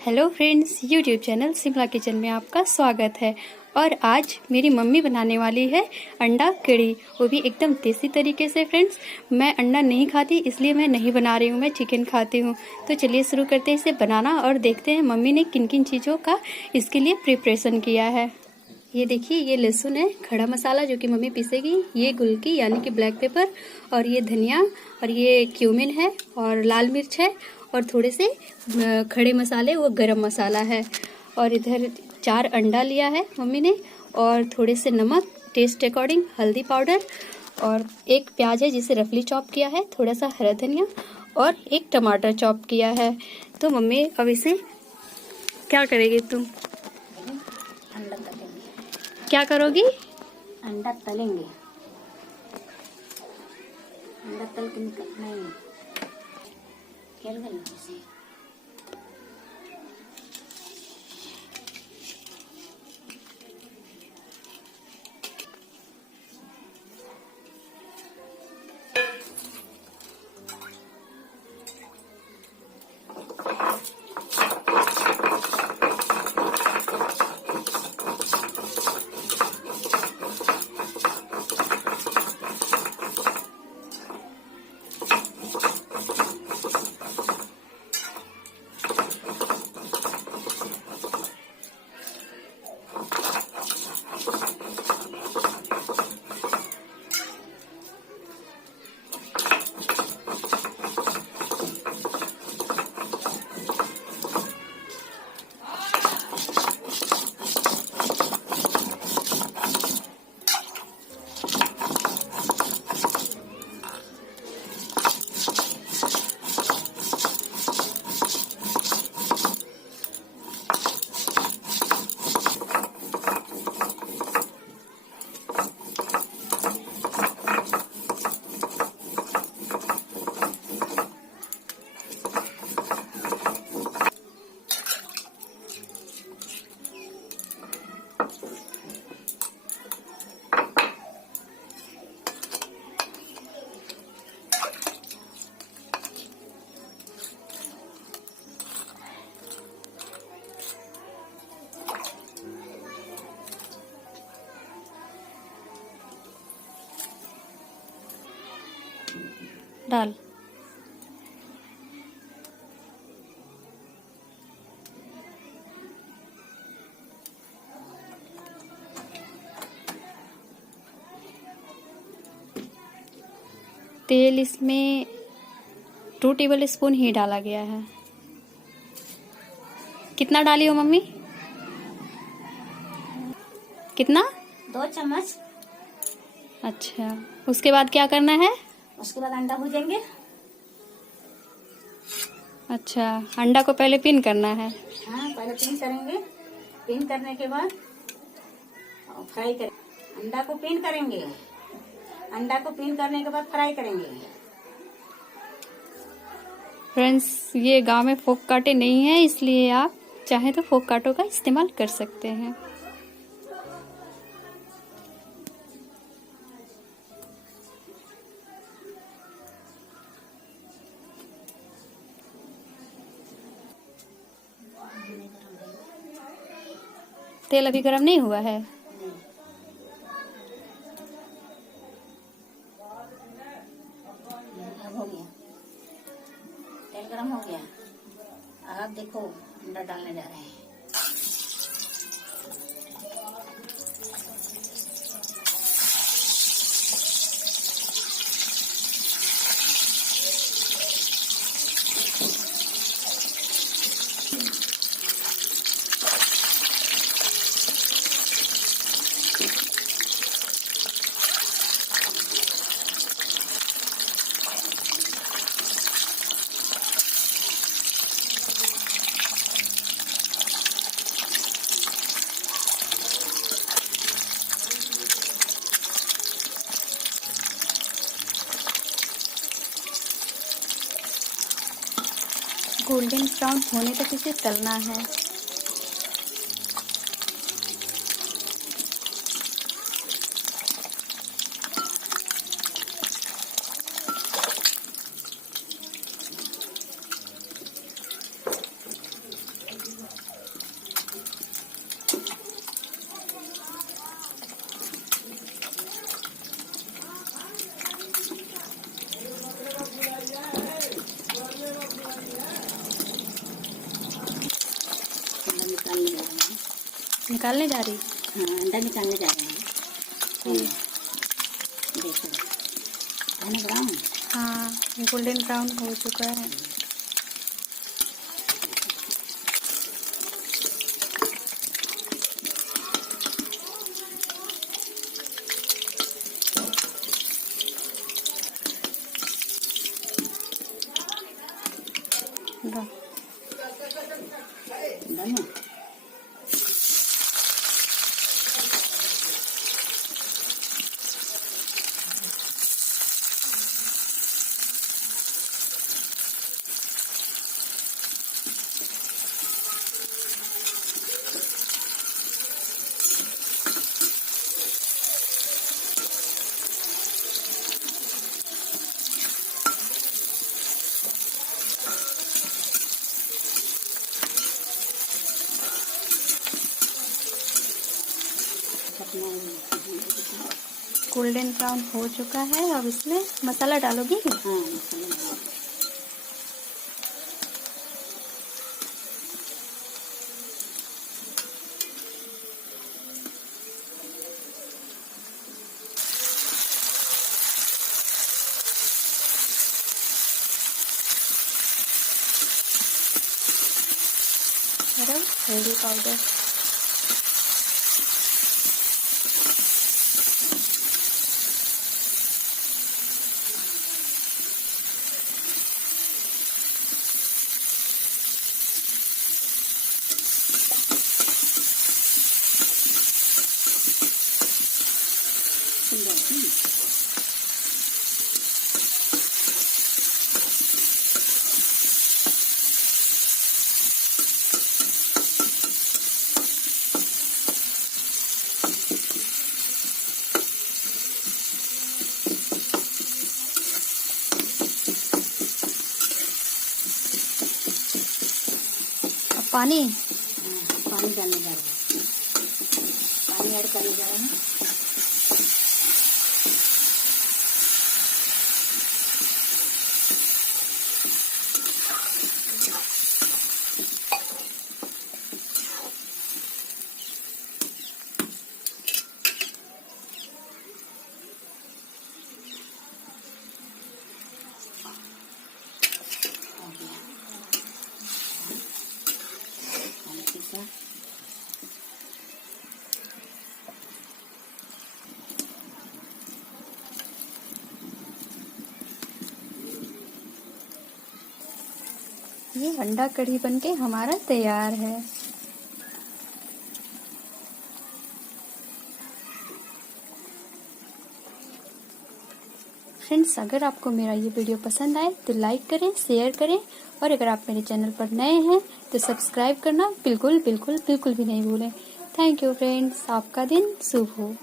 Hello friends, YouTube channel Shimla kitchen में आपका स्वागत है। और आज मेरी मम्मी बनाने वाली है अंडा कड़ी, वो भी एकदम देसी तरीके से। फ्रेंड्स, मैं अंडा नहीं खाती इसलिए मैं नहीं बना रही हूँ, मैं चिकन खाती हूँ। तो चलिए शुरू करते हैं इसे बनाना और देखते हैं मम्मी ने किन किन चीज़ों का इसके लिए प्रिपरेशन किया है। ये देखिए, ये लहसुन है, खड़ा मसाला जो कि मम्मी पीसेगी, ये गुलकी यानी कि ब्लैक पेपर, और ये धनिया, और ये क्यूमिन है, और लाल मिर्च है, और थोड़े से खड़े मसाले, वो गरम मसाला है। और इधर 4 अंडा लिया है मम्मी ने, और थोड़े से नमक टेस्ट अकॉर्डिंग, हल्दी पाउडर, और एक प्याज है जिसे रफली चॉप किया है, थोड़ा सा हरा धनिया, और एक टमाटर चॉप किया है। तो मम्मी अब इसे क्या करेगी तुम? अंडा तलेंगे। क्या करोगी? अंडा तलेंगे। अंडा तल के नहीं क्या करना है? डाल। तेल इसमें 2 टेबल स्पून ही डाला गया है। कितना डाली हो मम्मी? कितना? 2 चम्मच। अच्छा, उसके बाद क्या करना है? उसके बाद अंडा भूजेंगे। अच्छा, अंडा को पहले पिन करना है। हाँ, पहले पिन करेंगे। पिन करने के बाद फ्राई करेंगे। अंडा को पिन करेंगे। अंडा को पिन करने के बाद फ्राई करेंगे। फ्रेंड्स, ये गांव में फोक कांटे नहीं है, इसलिए आप चाहे तो फोक कांटों का इस्तेमाल कर सकते हैं। तेल अभी गर्म नहीं हुआ है। अब हो गया, तेल गरम हो गया। अब देखो, अंडा डालने जा रहे हैं। गोल्डन ब्राउन होने तक इसे तलना है। निकालने जा रही? हाँ, अंडा निकालने जा रहे हैं। देखो है ना ब्राउन। हाँ, गोल्डन ब्राउन हो चुका है। डन। गोल्डन ब्राउन हो चुका है। अब इसमें मसाला डालोगी? हाँ, मसाला डालो। और हल्दी पाउडर, पानी पानी डालने जा रहे हैं, पानी ऐड करने जा रहे हैं। ये अंडा कढ़ी बनके हमारा तैयार है। फ्रेंड्स, अगर आपको मेरा ये वीडियो पसंद आए तो लाइक करें, शेयर करें, और अगर आप मेरे चैनल पर नए हैं तो सब्सक्राइब करना बिल्कुल बिल्कुल बिल्कुल भी नहीं भूलें। थैंक यू फ्रेंड्स, आपका दिन शुभ हो।